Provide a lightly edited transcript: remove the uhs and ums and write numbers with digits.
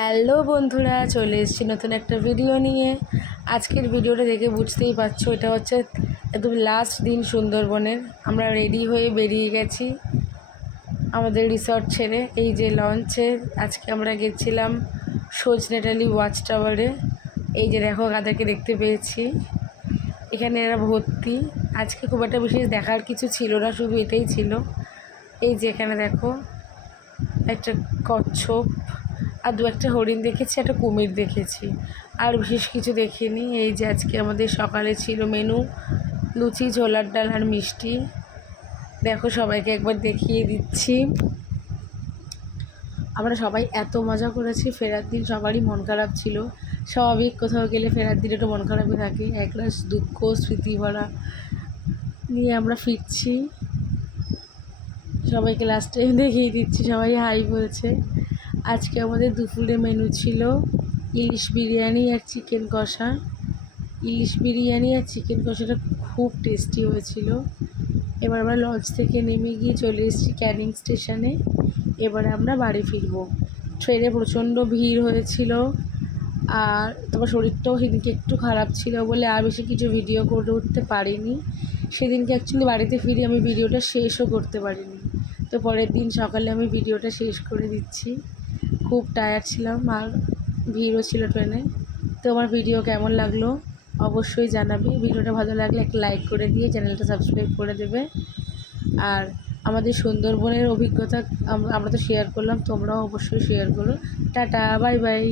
Hello বন্ধুরা, চলে এসেছি নতুন একটা ভিডিও নিয়ে। আজকের ভিডিওটা দেখে বুঝতেই পারছো, এটা হচ্ছে একদম লাস্ট দিন সুন্দরবনের। আমরা রেডি হয়ে বেরিয়ে গেছি আমাদের রিসর্ট ছেড়ে। এই যে লঞ্চে আজকে আমরা গেছিলাম সজনেটালি ওয়াচ টাওয়ারে। এই যে দেখো, কাদেরকে দেখতে পেয়েছি, এখানে এরা ভর্তি। আজকে খুব একটা বিশেষ দেখার কিছু ছিল না, শুধু এটাই ছিল। এই যে এখানে দেখো, একটা কচ্ছপ আর দু একটা হরিণ দেখেছি, একটা কুমির দেখেছি, আর বিশেষ কিছু দেখিনি। এই যে আজকে আমাদের সকালে ছিল মেনু লুচি, ছোলার ডাল আর মিষ্টি। দেখো, সবাইকে একবার দেখিয়ে দিচ্ছি। আমরা সবাই এত মজা করেছি। ফেরার দিন সবারই মন খারাপ ছিল, স্বাভাবিক, কোথাও গেলে ফেরার দিন একটু মন খারাপই থাকে। একরাশ দুঃখ স্মৃতি ভরা নিয়ে আমরা ফিরছি। সবাইকে লাস্টে দেখিয়ে দিচ্ছি, সবাই হাই বলছে। আজকে আমাদের দুপুরে মেনু ছিল ইলিশ বিরিয়ানি আর চিকেন কষা। ইলিশ বিরিয়ানি আর চিকেন কষাটা খুব টেস্টি হয়েছিল। এবার আমরা লঞ্চ থেকে নেমে গিয়ে চলে এসেছি ক্যানিং স্টেশনে। এবারে আমরা বাড়ি ফিরব। ট্রেনে প্রচণ্ড ভিড় হয়েছিল, আর তোমার শরীরটাও সেদিনকে একটু খারাপ ছিল বলে আর বেশি কিছু ভিডিও করে উঠতে পারিনি। সেদিনকে অ্যাকচুয়ালি বাড়িতে ফিরে আমি ভিডিওটা শেষও করতে পারিনি। তো পরের দিন সকালে আমি ভিডিওটা শেষ করে দিচ্ছি। খুব টায়ার্ড ছিলাম আর ভিড়ও ছিল ট্রেনে। তো আমার ভিডিও কেমন লাগলো অবশ্যই জানাবে। ভিডিওটা ভালো লাগলে একটা লাইক করে দিয়ে চ্যানেলটা সাবস্ক্রাইব করে দেবে। আর আমাদের সুন্দরবনের অভিজ্ঞতা আমরা তো শেয়ার করলাম, তোমরাও অবশ্যই শেয়ার করো। Tata, bye bye.